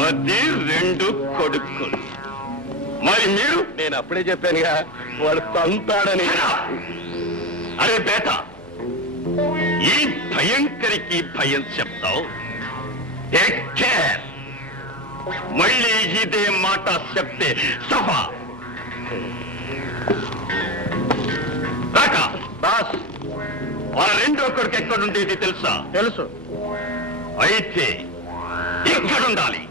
అది 2 కొడుకులు. మరి మీరు? నేను అప్పుడే చెప్పానుగా వాడు తంతాడని. అరే బేట, ఈ భయంకరికి భయం చెప్తావు. Take care. మళ్ళీ ఇదే మాట చెప్తే సభా. రాకా బాస్, ఆ 2వ కొడుకు ఎక్కడుండేది తెలుసా? తెలుసు. అయితే ఎక్కడుండాలి?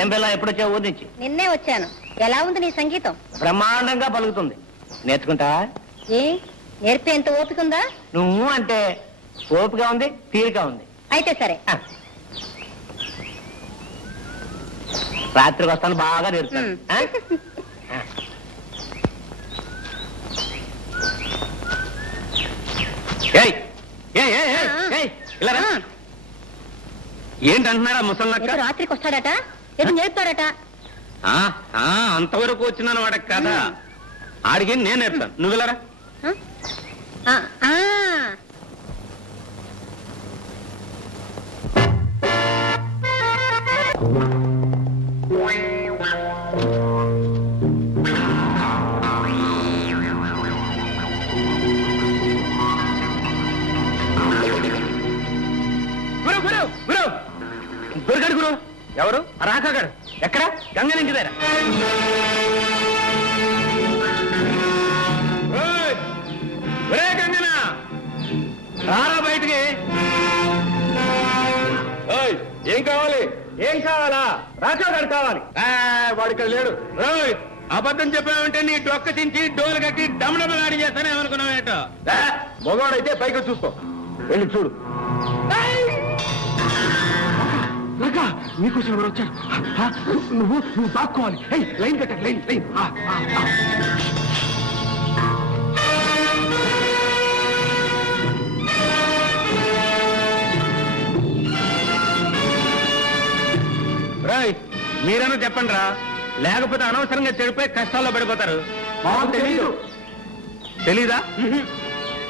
ఏం పిల్ల ఎప్పుడొచ్చా ఊరి నుంచి? నిన్నే వచ్చాను. ఎలా ఉంది నీ సంగీతం? బ్రహ్మాండంగా పలుకుతుంది. నేర్చుకుంటా? ఏ నేర్పే ఎంత ఓపిక ఉందా? నువ్వు అంటే ఓపిక ఉంది, తీరిక ఉంది. అయితే సరే. రాత్రికి వస్తాను, బాగా నేర్చుతాను. ఏంటంటున్నారా ముసలక్క? రాత్రికి వస్తాడట, ఎటు నేర్పుతాడట. అంతవరకు వచ్చినాను వాడకి కదా. ఆడికి నేను నేర్పుతాను, నువ్వు వెళ్ళరా. దొరికాడు గురు. ఎవరు? రాకాగాడు. ఎక్కడ? గంగనింటి దగ్గర. గంగనా రారా బయటికి. ఏం కావాలి? ఏం కావాలా? రాకాగాడు కావాలి. వాడికి లేడు. అబద్ధం చెప్పావంటే నీ డొక్క చించి డోలు కట్టి డమడమలాడి చేస్తానే అనుకున్నావేట. మగవాడైతే పైకి చూసుకో, వెళ్ళి చూడు. నీకోసం ఎవరు వచ్చారు? నువ్వు దాక్కోవాలి. లైన్ పెట్టండి, లైన్ లైన్. రాయ్, మీరన్నా చెప్పండి రా, లేకపోతే అనవసరంగా చెడిపోయి కష్టాల్లో పడిపోతారు. తెలీదు. తెలీదా?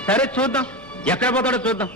సరే చూద్దాం, ఎక్కడ పోతాడో చూద్దాం.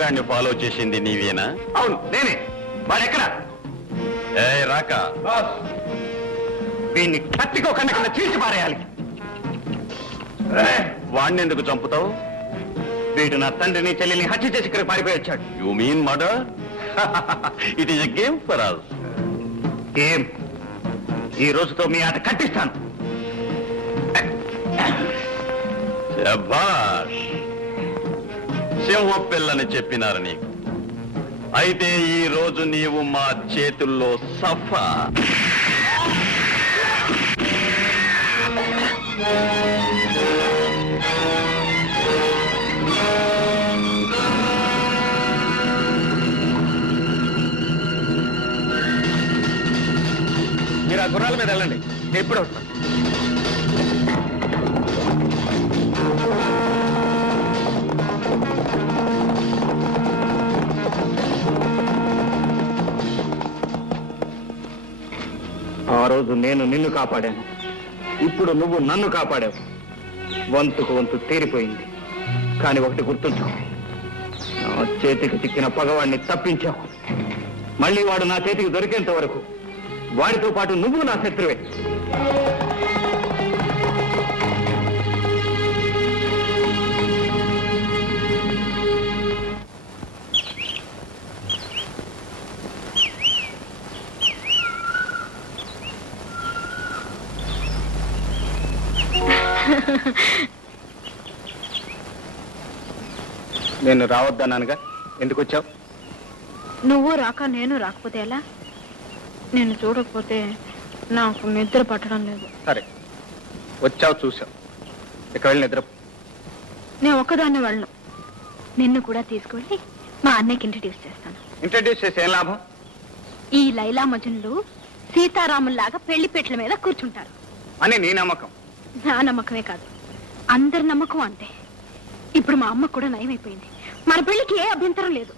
గాడిని ఫాలో చేసింది నీవేనా? అవును నేనే. వాడెక్కడ? ఏ రాక, వీడిని కత్తికో కన్నా చీల్చి పారేయాలి. వాణ్ణి ఎందుకు చంపుతావు? వీడు నా తండ్రిని చెల్లిని హత్య చేసి ఇక్కడ పారిపోయి వచ్చాడు. You mean murder? It is a game for us. ఏం ఈ రోజుతో మీ ఆట కట్టిస్తాను. శభాష్, సింహం పిల్లని చెప్పినారు నీకు. అయితే ఈ రోజు నీవు మా చేతుల్లో సఫా. మీరు ఆ గుర్రాల మీద వెళ్ళండి, ఎప్పుడు వస్తాను. ఆ రోజు నేను నిన్ను కాపాడాను, ఇప్పుడు నువ్వు నన్ను కాపాడావు. వంతుకు వంతు తీరిపోయింది. కానీ ఒకటి గుర్తుంచు, నా చేతికి చిక్కిన పగవాడిని తప్పించావు. మళ్ళీ వాడు నా చేతికి దొరికేంత వరకు వాడితో పాటు నువ్వు నా శత్రువే. నేను రావద్దన్నానుగా, ఎందుకు వచ్చావు? నువ్వు రాక నేను రాకపోతే ఎలా? నేను చూడకపోతే నాకు నిద్ర పట్టడం లేదు. సరే, వచ్చావు చూసావు, ఇక వెళ్ళి నిద్ర. నేను ఒక్కదాన్ని వెళ్ళను. నిన్ను కూడా తీసుకెళ్ళి మా అన్నయ్యకి ఇంట్రడ్యూస్ చేస్తాను. ఇంట్రడ్యూస్ చేసి ఏం లాభం? ఈ లైలా మజనులు సీతారాముల్లాగా పెళ్లి పెట్ల మీద కూర్చుంటారు అని నీ నమ్మకం. నా నమ్మకమే కాదు, అందరి నమ్మకం అంతే. ఇప్పుడు మా అమ్మ కూడా నయమైపోయింది. మన పెళ్లికి ఏ అభ్యంతరం లేదు,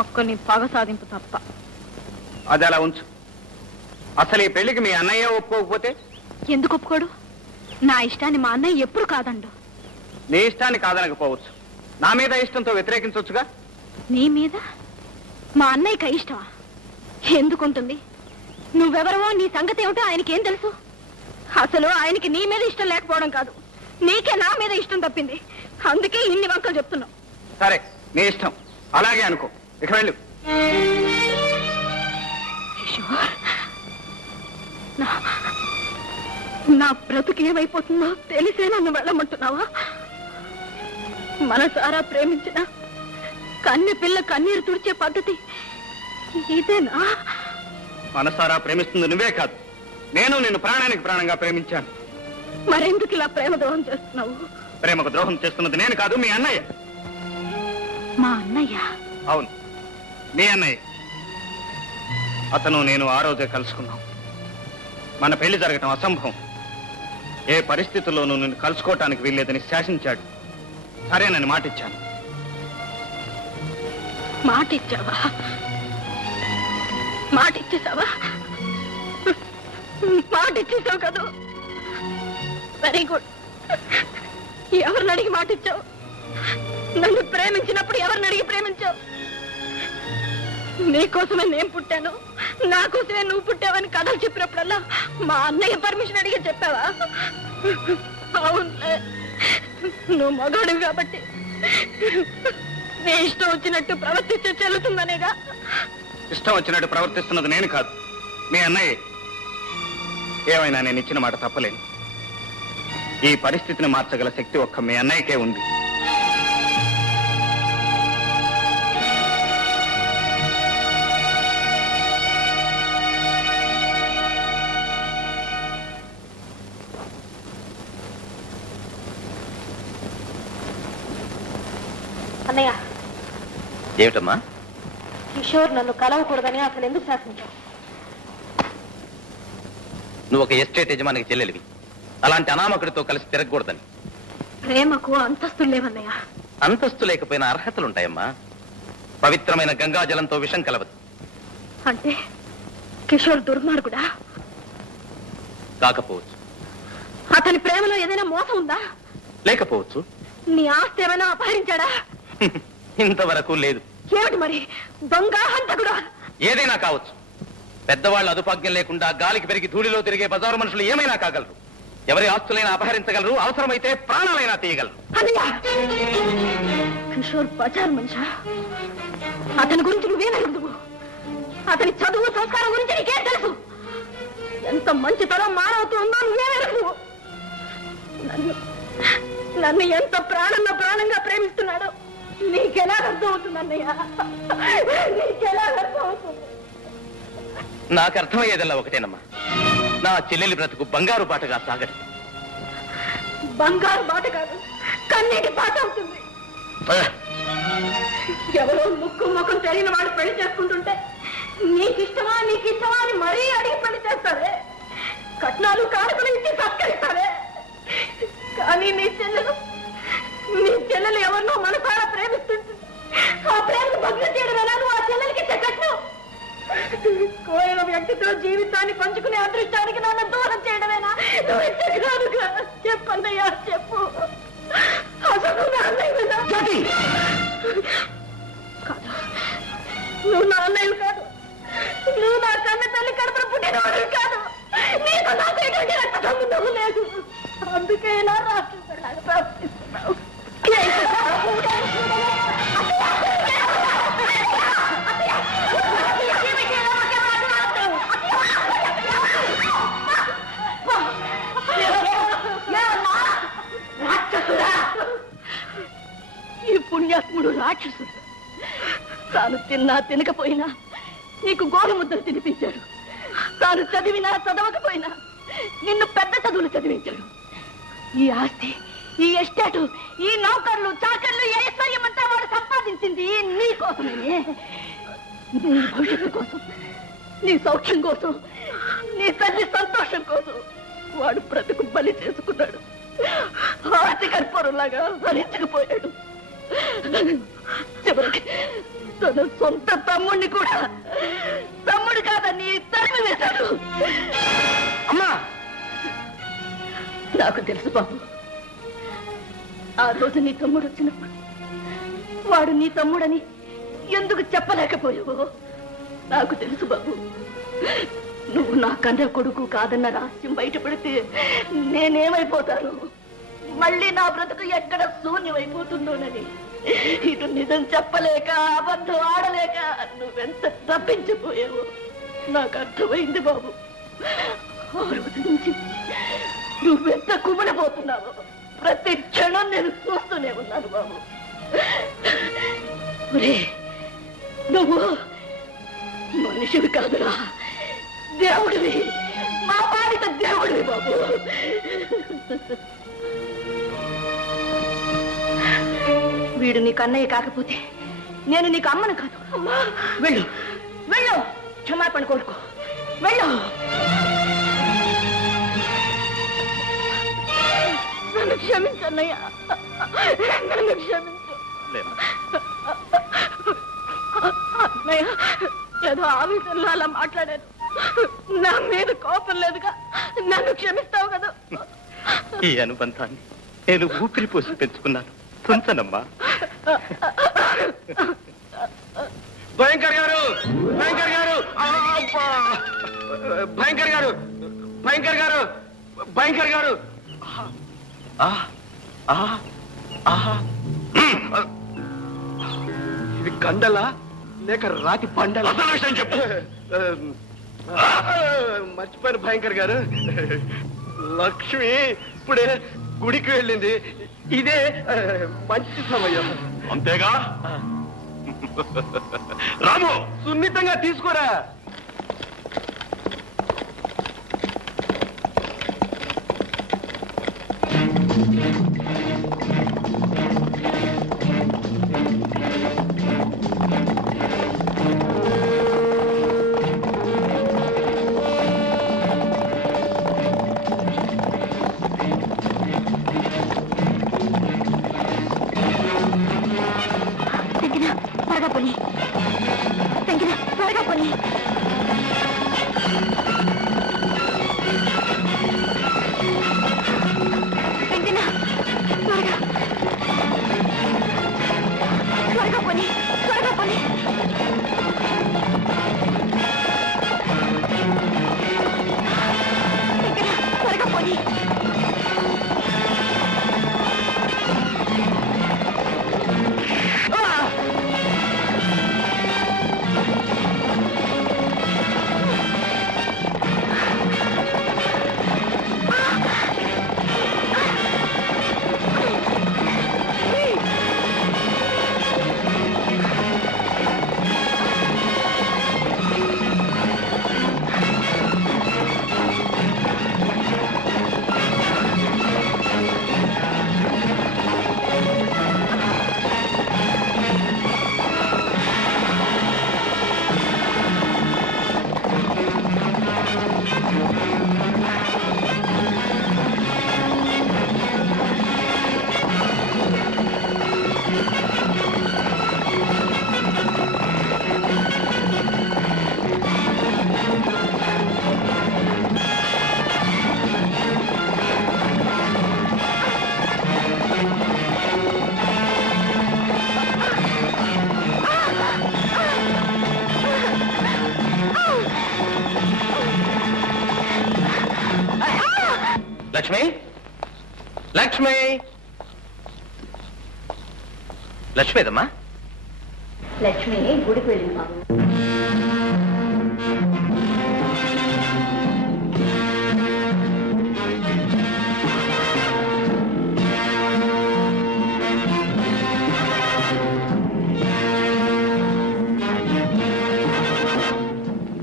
ఒక్కని పగ సాధింపు తప్ప. అది అలా ఉంచు. అసలు ఈ పెళ్లికి మీ అన్నయ్య ఒప్పుకోకపోతే? ఎందుకు ఒప్పుకోడు? నా ఇష్టాన్ని మా అన్నయ్య ఎప్పుడు కాదండు. నీ ఇష్టాన్ని కాదనకపోవచ్చు, నా మీద ఇష్టంతో వ్యతిరేకించవచ్చుగా. నీ మీద మా అన్నయ్యకి ఇష్టమా? ఎందుకుంటుంది? నువ్వెవరవో, నీ సంగతి ఏమిటో ఆయనకేం తెలుసు? అసలు ఆయనకి నీ మీద ఇష్టం లేకపోవడం కాదు, నీకే నా మీద ఇష్టం తప్పింది. అందుకే ఇన్ని వంకలు చెప్తున్నావు. సరే, నీ ఇష్టం, అలాగే అనుకో. ఇక వెళ్ళు. కిషోర్, నా బ్రతుకు ఏమైపోతుందో తెలిసే నన్ను వెళ్ళమంటున్నావా? మనసారా ప్రేమించిన కన్నె పిల్ల కన్నీరు తుడిచే పద్ధతి ఇదేనా? మనసారా ప్రేమిస్తుంది నువ్వే కాదు, నేను నిన్ను ప్రాణానికి ప్రాణంగా ప్రేమించాను. మరెందుకు ఇలా ప్రేమ ద్రోహం చేస్తున్నావు? ప్రేమకు ద్రోహం చేస్తున్నది నేను కాదు, మీ అన్నయ్య. మా అన్నయ్య? అవును, మీ అన్నయ్య. అతను నేను ఆ రోజే కలుసుకున్నాం. మన పెళ్లి జరగటం అసంభవం, ఏ పరిస్థితుల్లోనూ నిన్ను కలుసుకోవటానికి వీల్లేదని శాసించాడు. సరేనని మాటిచ్చాను. మాటిచ్చావా? మాటిచ్చేసావా? మాటిచ్చేసావు కదా, వెరీ గుడ్. ఎవరిని అడిగి మాటిచ్చావు? నన్ను ప్రేమించినప్పుడు ఎవరిని అడిగి ప్రేమించావు? నీకోసమే నేను పుట్టాను, నా కోసమే నువ్వు పుట్టావని కథలు చెప్పినప్పుడల్లా మా అన్నయ్య పర్మిషన్ అడిగి చెప్పావా? అవునులే, నువ్వు మగాడివి కాబట్టి నీ ఇష్టం వచ్చినట్టు ప్రవర్తించే చెల్లుతుందనేగా. ఇష్టం వచ్చినట్టు ప్రవర్తిస్తున్నది నేను కాదు, మీ అన్నయ్య. ఏమైనా నేను ఇచ్చిన మాట తప్పలేను. ఈ పరిస్థితిని మార్చగల శక్తి ఒక్క మీ అన్నయ్యకే ఉంది. అన్నయ్య, ఏమిటమ్మా? కిషోర్ నన్ను కలవకూడదని అసలు ఎందుకు శాసించావు? నువ్వు ఒక ఎస్టేట్ యజమానికి చెల్లెలివి, అలాంటి అనామకుడితో కలిసి తిరగకూడదని. ప్రేమకు అంతస్తులు లేవన్నయ్య. అంతస్తు లేకపోయినా అర్హతలుంటాయమ్మా. పవిత్రమైన గంగాజలంతో విషం కలవదు. అంటే కిషోర్ దుర్మార్గుడా? కాకపోవచ్చు. అతని ప్రేమలో ఏదైనా మోసం ఉందా? లేకపోవచ్చు. నీ ఆస్తి ఏమైనా అపహరించాడా? ఇంతవరకు లేదు. ఏమిటి మరి? దొంగ హంతకుడా? ఏదైనా కావచ్చు. పెద్దవాళ్ళు అదుపాజ్ఞం లేకుండా గాలికి పెరిగి ధూళిలో తిరిగే బజారు మనుషులు ఏమైనా కాగలరు. ఎవరి ఆస్తులైనా అపహరించగలరు, అవసరమైతే ప్రాణాలైనా తీయగలరు. కిషోర్ బజార్ మనిషా? అతని గురించి నువ్వేనడుగు. అతని చదువు సంస్కారం గురించి నీకేం తెలుసు? ఎంత మంచితనం మానవత్వం ఉందో నువ్వేనడుగు. నన్ను ఎంత ప్రాణంగా ప్రేమిస్తున్నాడో నీకెలా అర్థం అవుతుంది అన్నయ్య? నీకెలా అర్థం అవుతుంది? నాకు అర్థమయ్యేదల్లా ఒకటేనమ్మా, నా చెల్లెలి బ్రతుకు బంగారు బాటగా సాగదు. బంగారు బాట కాదు, కన్నీటి బాట అవుతుంది. ఎవరో ముక్కు ముఖం తెలియని వాడు పెళ్లి చేసుకుంటుంటే నీకిష్టమా అని మరీ అడిగి పెళ్లి చేస్తారే. కట్నాలు కానుకలు ఇచ్చి సత్కరిస్తారే. కానీ నీ చెల్లెలు ఎవరినో మనసారా ప్రేమిస్తుంటుంది. ఆ ప్రేమను భగ్నం చేయడం ఎలా? నువ్వు ఆ చెల్లెలకి కట్నం కోరిన వ్యక్తితో జీవితాన్ని పంచుకునే అదృష్టానికి నన్ను దూరం చేయడమేనా? నువ్వు ఇచ్చగానుగా చెప్పన్నయ్యా, చెప్పు. అసలు నా అన్నయ్య కాదు, నువ్వు నా అన్నయ్య కాదు. నువ్వు నా కన్న తల్లి కడుపున పుట్టినవాడు కాదు. నీకు నాకు ఎటువంటి రక్త సంబంధం లేదు. అందుకే ఇలా రాష్ట్రంలాగా ప్రవర్తిస్తున్నావు. ఈ పుణ్యాత్ముడు రాక్షసుడు. తాను తిన్నా తినకపోయినా నీకు గోరుముద్దలు తినిపించాడు. తాను చదివినా చదవకపోయినా నిన్ను పెద్ద చదువులు చదివించాడు. ఈ ఆస్తి, ఈ ఎస్టేటు, ఈ నౌకర్లు, చాకర్లు, ఐశ్వర్యం అంతా వాడు సంపాదించింది నీ కోసమే. నీ భవిష్యత్తు కోసం, నీ సౌఖ్యం కోసం, నీ తల్లి సంతోషం కోసం వాడు బ్రతుకు బలి చేసుకున్నాడు. ఆస్తి కర్పూరంలాగా హరించుకుపోయాడు. చివరికి తన సొంత తమ్ముడిని కూడా తమ్ముడు కాదని తరిమి వేశాడు. అమ్మా, నాకు తెలుసు బాబు. ఆ రోజు నీ తమ్ముడు వచ్చినప్పుడు వాడు నీ తమ్ముడని ఎందుకు చెప్పలేకపోయావో నాకు తెలుసు బాబు. నువ్వు నా కన్న కొడుకు కాదన్న రహస్యం బయటపడితే నేనేమైపోతాను? మళ్ళీ నా బ్రతుకు ఎక్కడ శూన్యమైపోతుందోనని ఇటు నిజం చెప్పలేక, అబద్ధం ఆడలేక నువ్వెంత తప్పించిపోయావో నాకు అర్థమైంది బాబు. ఆ రోజు నుంచి నువ్వెంత కుమిలిపోతున్నావో ప్రతి క్షణం నేను చూస్తూనే ఉన్నాను బాబు. నువ్వు మనిషివి కాదురా, దేవుడివి, మా పాలిట దేవుడివి బాబు. వీడు నీకు అన్నయ్య కాకపోతే నేను నీకు అమ్మను కాదు. వెళ్ళు, వెళ్ళు, క్షమాపణ కోరుకో, వెళ్ళు. నన్ను క్షమించన్నయ్య, నన్ను క్షమించు. అన్నయ్య, ఏదో ఆవేశంలో అలా మాట్లాడాను. నా మీద కోపం లేదుగా, నన్ను క్షమిస్తావు కదా. ఈ అనుబంధాన్ని నేను ఊపిరి పోసి పెంచుకున్నాను. కొంచెనమ్మా. భయంకర్ గారు, భయంకర్ గారు, భయంకర్ గారు, భయంకర్ గారు, భయంకర్ గారు. ఇది కండలా లేక రాతి పండలా? అసలు విషయం చెప్పు. మర్చిపోయాను భయంకర్ గారు. లక్ష్మి ఇప్పుడే గుడికి వెళ్ళింది. ఇదే మంచి సమయం. అంతేగా రాము, సున్నితంగా తీసుకోరా. త్వరగా పోనీ, త్వరగా పోనీ. త్వరగా త్వరగా పోనీ. లక్ష్మి లక్ష్మి లక్ష్మీదమ్మా. లక్ష్మి గుడికి వెళ్ళింది బాబు.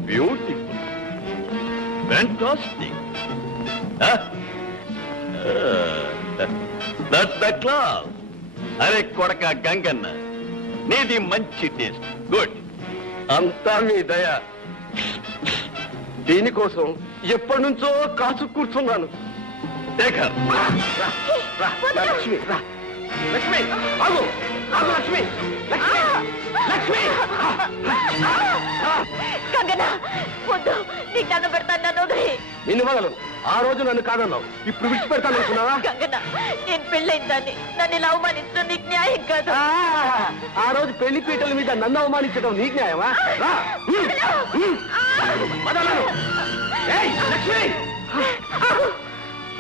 Beautiful, fantastic. That's the class. అరే కొడక గంగన్న, నీది మంచి టేస్ట్. గుడ్. అంతా మీ దయ. దీనికోసం ఎప్పటి నుంచో కాసు కూర్చున్నాను. శేఖర్, లక్ష్మి రా. లక్ష్మి ఆగు, ఆగు లక్ష్మి. లక్ష్మి, లక్ష్మి. గంగనా వద్దు, నీకు దండం పెడతాను, నన్ను వదిలి. నిన్ను వదలను. ఆ రోజు నన్ను కాదన్నావు, ఇప్పుడు విడిచిపెడతాను అనుకున్నావా? గంగనా, నేను పెళ్ళైన దాన్ని, నన్ను ఇలా అవమానించడం నీకు న్యాయం కాదు. ఆ రోజు పెళ్లి పీటల మీద నన్ను అవమానించడం నీకు న్యాయమా? రా. వదలను. ఏయ్, లక్ష్మి.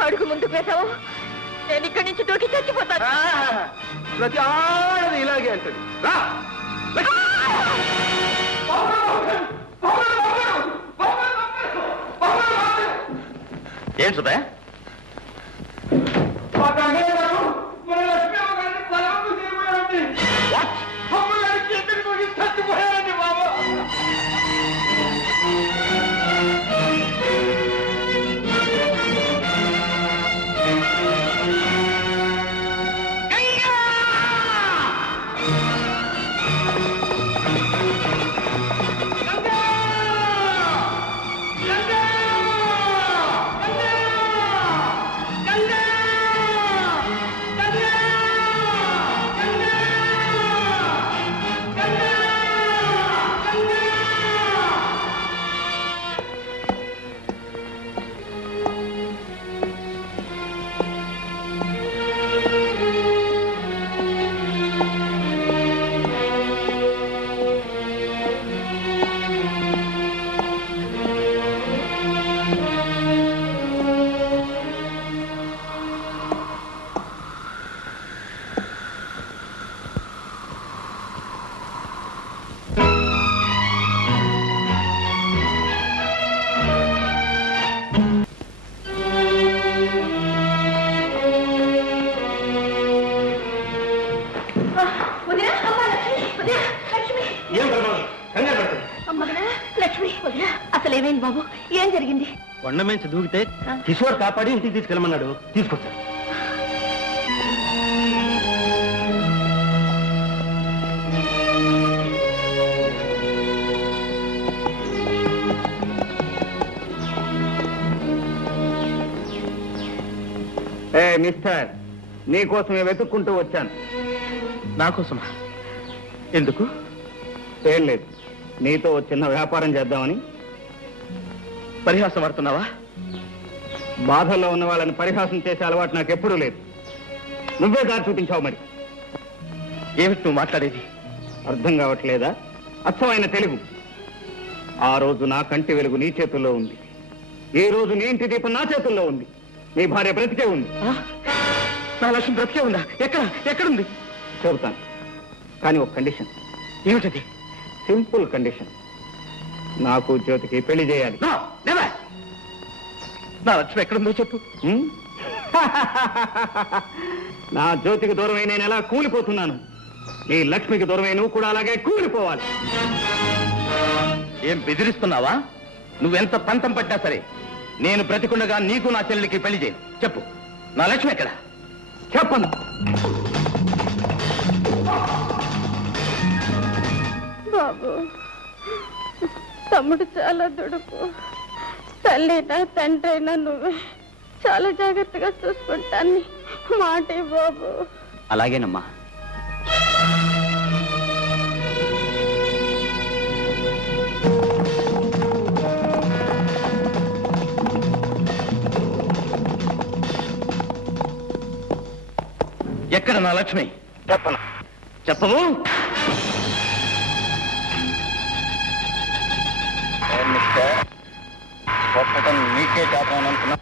అడుగు ముందుకు వేసావు, నేను ఇక్కడి నుంచి దూకి చచ్చిపోతాను. ప్రతి ఆడది ఇలాగే అంటది. రా. ఏంటి సుబ్బయ్య? అసలు ఏమైంది బాబు, ఏం జరిగింది? కొండ మీద దూకితే కిషోర్ కాపాడి ఇంటికి తీసుకెళ్ళమన్నాడు, తీసుకొచ్చాను. మిస్టర్, నీకోసమే వెతుక్కుంటూ వచ్చాను. నాకోసమా? ఎందుకు? ఏం లేదు, నీతో చిన్న వ్యాపారం చేద్దామని. పరిహాసం ఆడుతున్నావా? బాధల్లో ఉన్న వాళ్ళని పరిహాసం చేసే అలవాటు నాకు ఎప్పుడూ లేదు. నువ్వే దారి చూపించావు. మరి ఏమిటి నువ్వు మాట్లాడేది? అర్థం కావట్లేదా? అచ్చమైన తెలుగు. ఆ రోజు నా కంటి వెలుగు నీ చేతుల్లో ఉంది, ఈ రోజు నీ ఇంటి దీపం నా చేతుల్లో ఉంది. నీ భార్య బ్రతికే ఉంది. నా లక్ష్యం బ్రతికే ఉందా? ఎక్కడుంది? చెబుతాను, కానీ ఒక కండిషన్. ఏమిటది? Simple condition. నాకు జ్యోతికి పెళ్లి చేయాలి. నా లక్ష్యం ఎక్కడుందో చెప్పు. నా జ్యోతికి దూరమై నేను ఎలా కూలిపోతున్నాను, నీ లక్ష్మికి దూరమై నువ్వు కూడా అలాగే కూలిపోవాలి. ఏం బెదిరిస్తున్నావా? నువ్వెంత పంతం పట్టినా సరే నేను బ్రతికుండగా నీకు నా చెల్లెలికి పెళ్లి చేయను. చెప్పు, నా లక్ష్మి ఎక్కడ? చెప్పను. బాబు, తమ్ముడు చాలా దుడుకు. తల్లినా తండ్రైనా నువ్వే చాలా జాగ్రత్తగా చూసుకుంటాను. మాటే బాబు. అలాగేనమ్మా. ఎక్కడ నా లక్ష్మి? చెప్పను. చెప్పవు? నీకే కాపాను అనుకున్నా.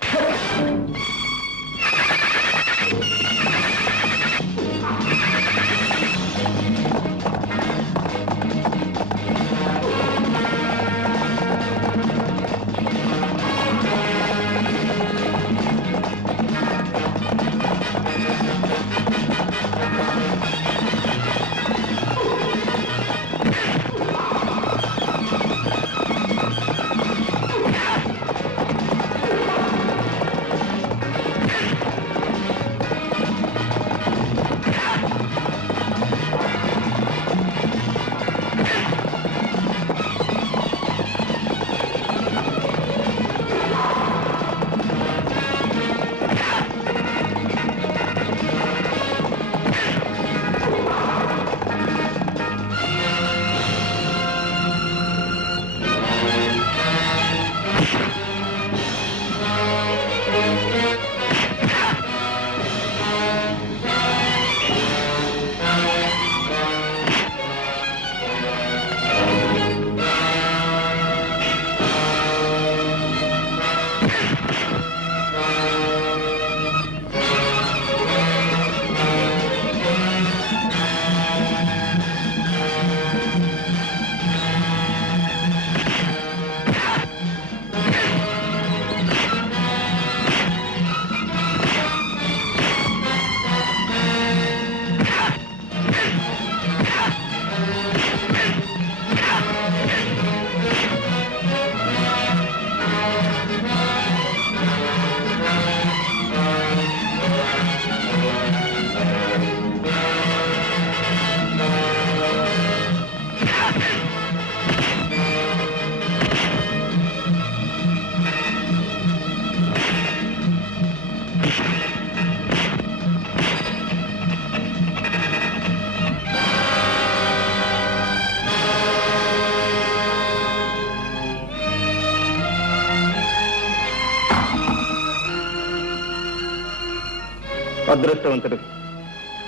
అదృష్టవంతుడు,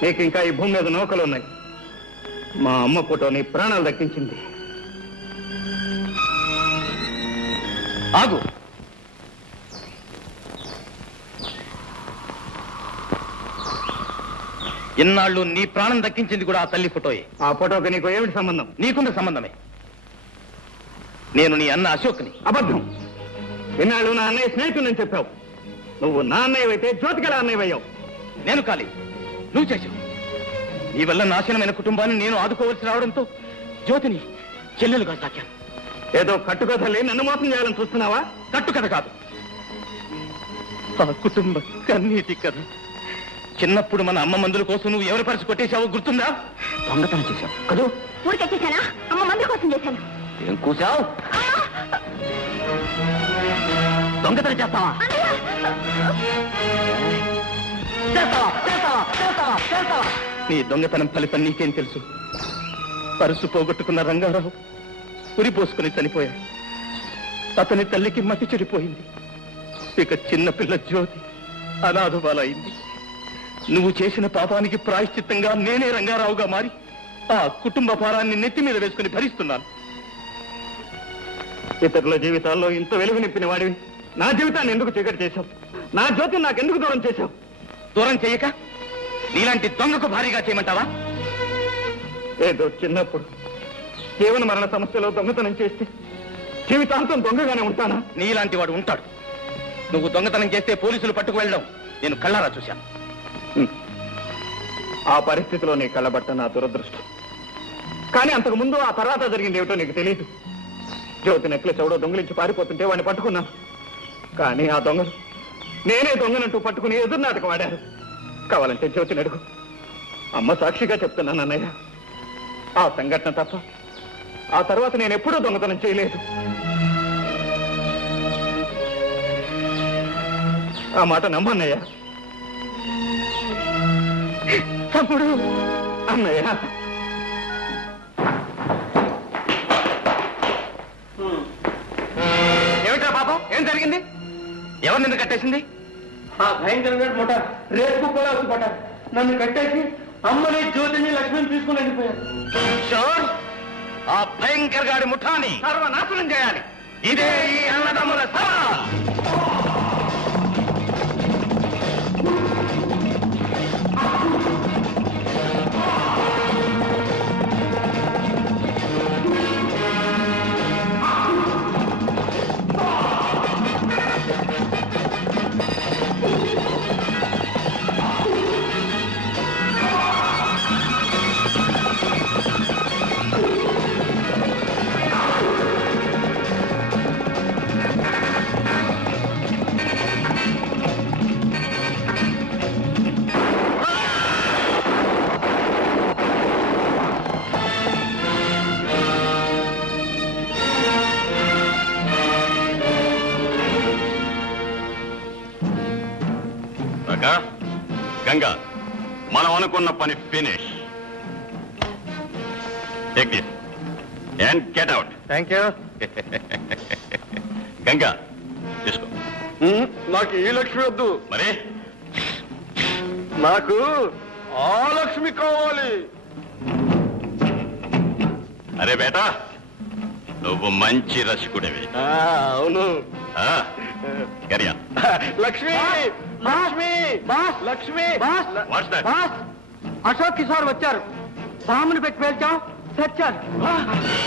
నీకు ఇంకా ఈ భూమి మీద నౌకలు ఉన్నాయి. మా అమ్మ ఫోటో నీ ప్రాణాలు దక్కించింది. ఆగు. ఇన్నాళ్ళు నీ ప్రాణం దక్కించింది కూడా ఆ తల్లి ఫోటోయే. ఆ ఫోటోకి నీకు ఏమిటి సంబంధం? నీకున్న సంబంధమే. నేను నీ అన్న అశోక్ని. అబద్ధం. ఇన్నాళ్ళు నా అన్నయ్య స్నేహితుడని చెప్పావు. నువ్వు నా అన్నయ్యవైతే జ్యోతికల అన్నయ్యవయ్యావు. నేను కాలి, నువ్వు చేశావు. నీ వల్ల నాశనమైన కుటుంబాన్ని నేను ఆదుకోవలసి రావడంతో జ్యోతిని చెల్లెలుగా సాకాను. ఏదో కట్టుకథలే నన్ను మోసం చేయాలని చూస్తున్నావా? కట్టుకథ కాదు, ఆ కుటుంబ కన్నీటి కథ. చిన్నప్పుడు మన అమ్మ మందుల కోసం నువ్వు ఎవరి పరిచి కొట్టేశావో గుర్తుందా? దొంగతనం చేశావు కదూ? ఊరికొచ్చేసానా? అమ్మ మందుల కోసం చేశాను. ఏం కూసావు? దొంగతనం చేస్తావా? నీ దొంగతనం ఫలితం నీకేం తెలుసు? పరుసు పోగొట్టుకున్న రంగారావు ఉరిపోసుకుని చనిపోయాడు. అతని తల్లికి మతి చెడిపోయింది. ఇక చిన్నపిల్ల జ్యోతి అనాథబాలైంది. నువ్వు చేసిన పాపానికి ప్రాయశ్చిత్తంగా నేనే రంగారావుగా మారి ఆ కుటుంబ భారాన్ని నెత్తి మీద వేసుకుని భరిస్తున్నాను. ఇతరుల జీవితాల్లో ఇంత వెలుగు నింపిన వాడివి నా జీవితాన్ని ఎందుకు చీకటి చేశావు? నా జ్యోతిని నాకెందుకు దూరం చేశావు? దూరం చేయక నీలాంటి దొంగకు భారీగా చేయమంటావా? ఏదో చిన్నప్పుడు జీవన మరణ సమస్యలో దొంగతనం చేస్తే జీవితాంతం దొంగగానే ఉంటానా? నీలాంటి వాడు ఉంటాడు. నువ్వు దొంగతనం చేస్తే పోలీసులు పట్టుకు వెళ్ళడం నేను కళ్ళారా చూశాను. ఆ పరిస్థితిలో నీ కళ్ళబట్ట నా దురదృష్టం. కానీ అంతకు ముందు ఆ తర్వాత జరిగింది ఏమిటో నీకు తెలియదు. జ్యోతి నెక్లెస్ ఎవడో దొంగలించి పారిపోతుంటే వాడిని పట్టుకున్నాను. కానీ ఆ దొంగలు నేనే దొంగనంటూ పట్టుకుని ఎదురు నాటకం ఆడారు. కావాలంటే జ్యోతిని అడుగు. అమ్మ సాక్షిగా చెప్తున్నాను అన్నయ్య. ఆ సంఘటన తప్ప ఆ తర్వాత నేను ఎప్పుడూ దొంగతనం చేయలేదు. ఆ మాట నమ్మన్నయ్య. తమ్ముడు, అన్నయ్య. ఏమిటా పాపం? ఏం జరిగింది? ఎవరు నిన్ను కట్టేసింది? ఆ భయంకరమైన ముఠ రేపు కూడా వచ్చి నన్ను కట్టేసి అమ్మని జ్యోతిని లక్ష్మిని తీసుకుని వెళ్ళిపోయారు. షోర్, ఆ భయంకర గాడి ముఠాని సర్వనాశనం చేయాలి. ఇదే ఈ అన్నదమ్ముల సభ. గంగా, మనం అనుకున్న పని finish. Take this and get out. Thank you. Ganga తీసుకో. నాకు ఈ లక్ష్మి వద్దు, మరి నాకు ఆ లక్ష్మి కావాలి. అరే బేటా, నువ్వు మంచి రసికుడివి. అవును. గరియా లక్ష్మి లక్ష్మి లక్ష్మి. What's that? అశోక్ కిషోర్ వచ్చారు. బాంబుని పెట్టి పేల్చాం, చచ్చారు.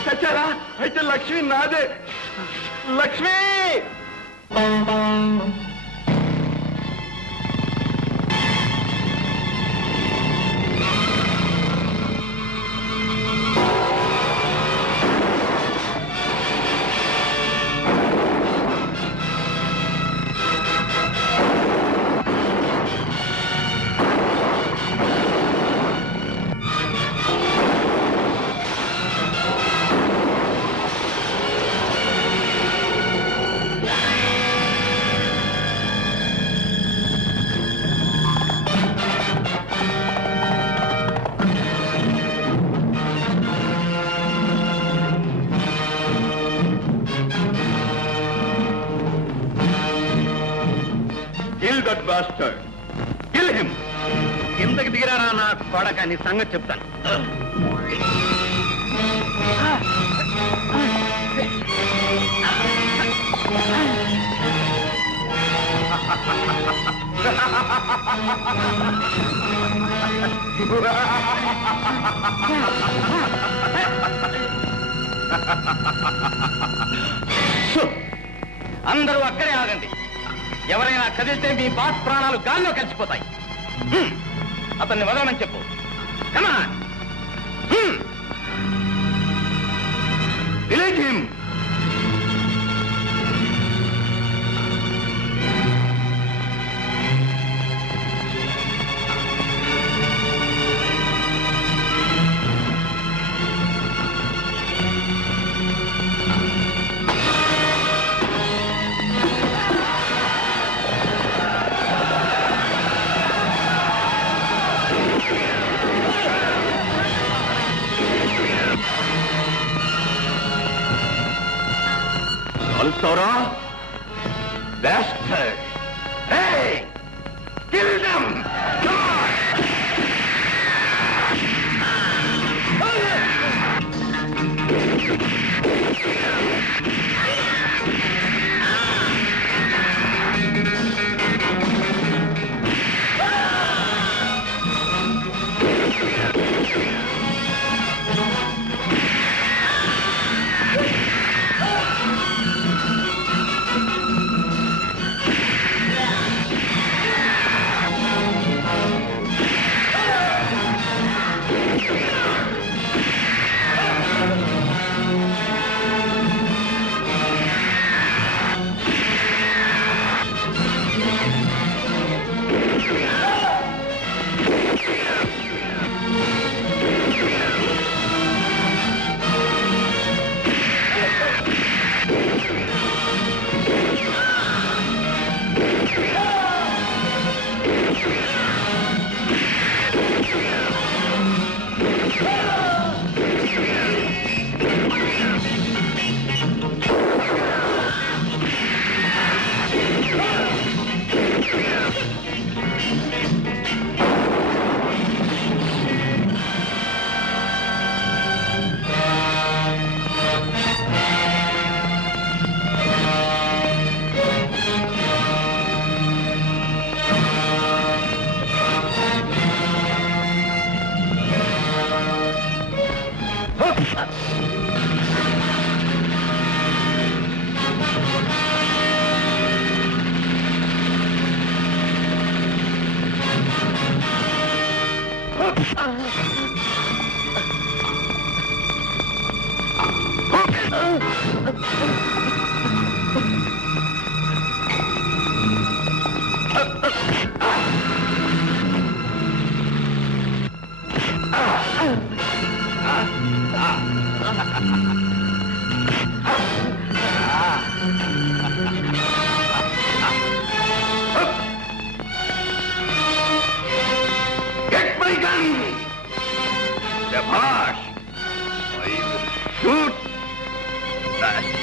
చచ్చారా? అయితే లక్ష్మి నాదే. Lakshmi kill that bastard. Kill him. కిందకి దిగిరారా నా కొడక, నీ సంగతి చెప్తాను. అందరూ అక్కడే ఆగండి. ఎవరైనా కదిలితే మీ బాస్ ప్రాణాలు గాల్లో కలిసిపోతాయి. అతన్ని వదలమని చెప్పు. Come on. Release him. Sora, bastard! Hey! Kill them! Come on!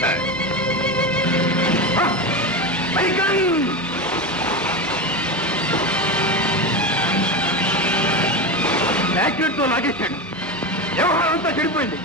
Back accident తో లాగేశాడు. వ్యవహారం అంతా చెడిపోయింది.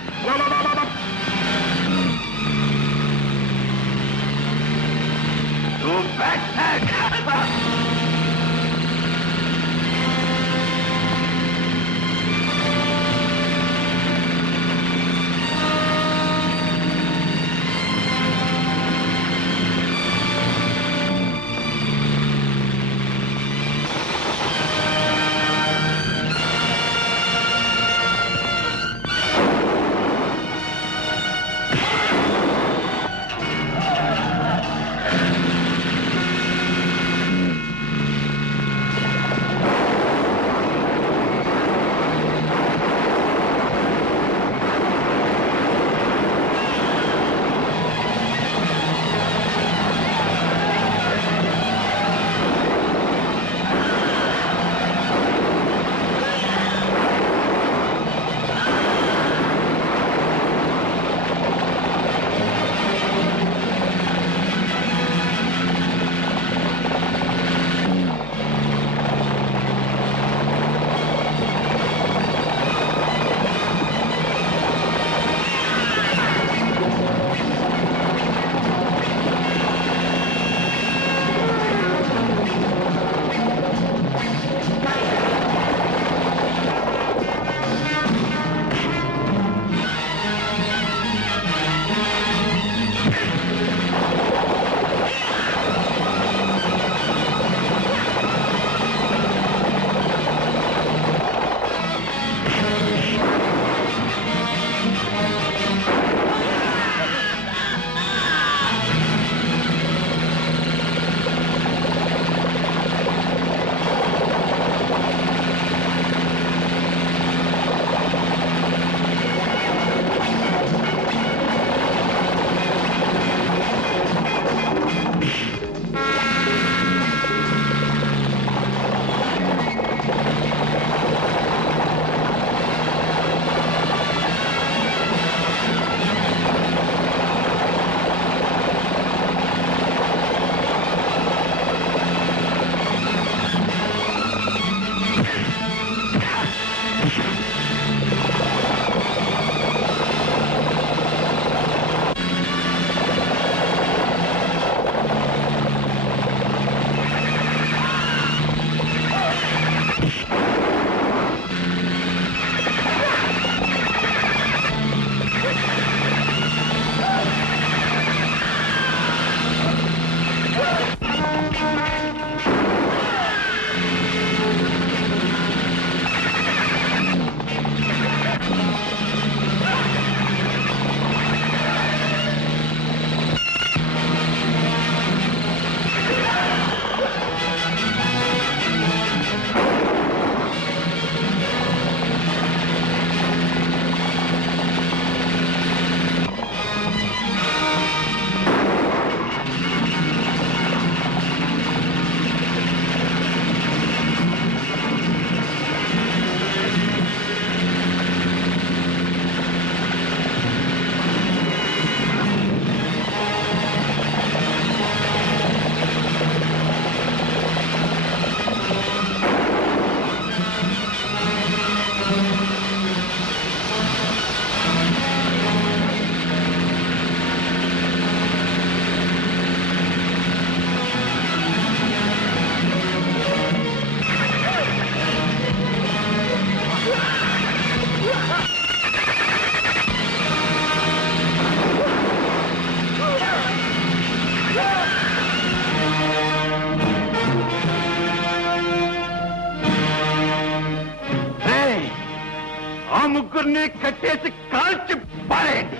ముగ్గురిని కట్టేసి కాల్చి పారేయండి.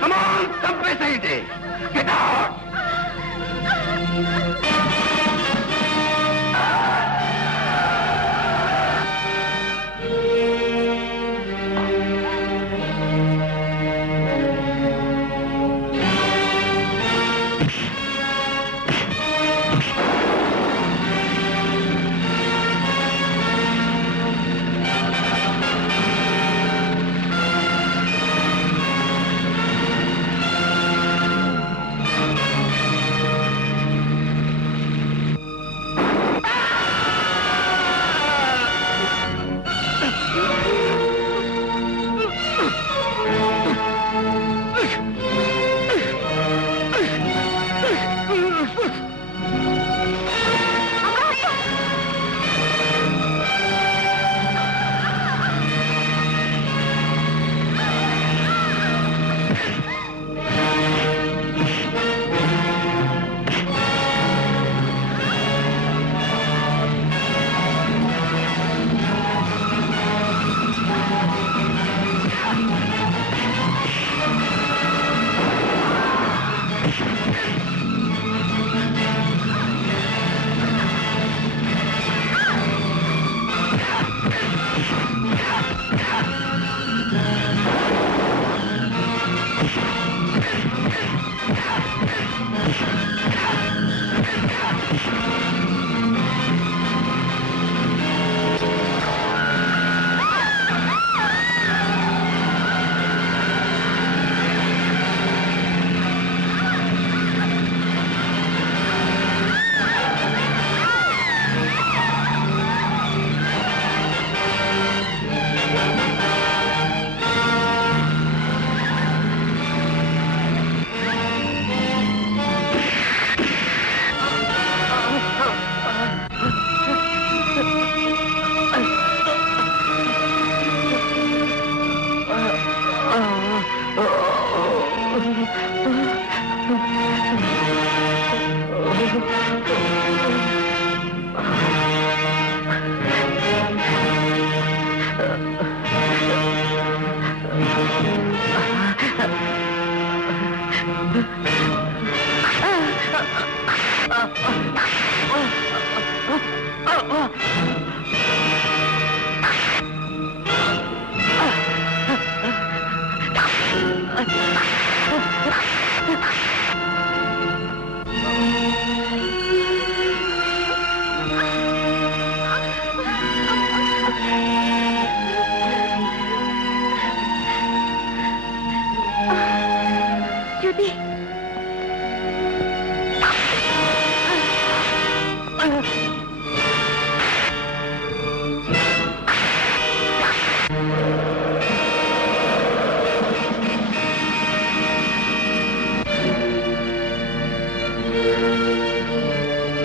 కమాన్ చంపేసేయండి. Get out.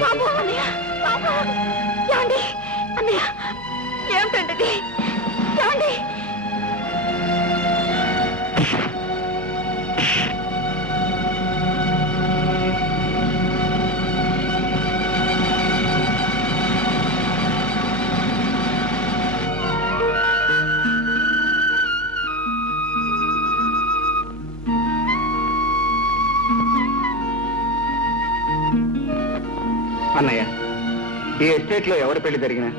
బాబు అన్నయ్య బాబు ఏమండి అన్నయ్య ఏమిటండి ఏమండి అన్నయ్య, ఈ ఎస్టేట్ లో ఎవరి పెళ్లి జరిగినా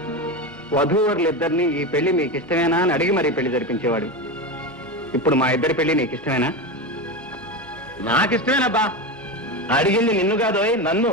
వధూవరులిద్దరినీ ఈ పెళ్లి మీకు ఇష్టమేనా అని అడిగి మరీ పెళ్లి జరిపించేవాడు. ఇప్పుడు మా ఇద్దరి పెళ్లి నీకు ఇష్టమేనా? నాకిష్టమేనబ్బా. అడిగింది నిన్ను కాదోయ్, నన్ను.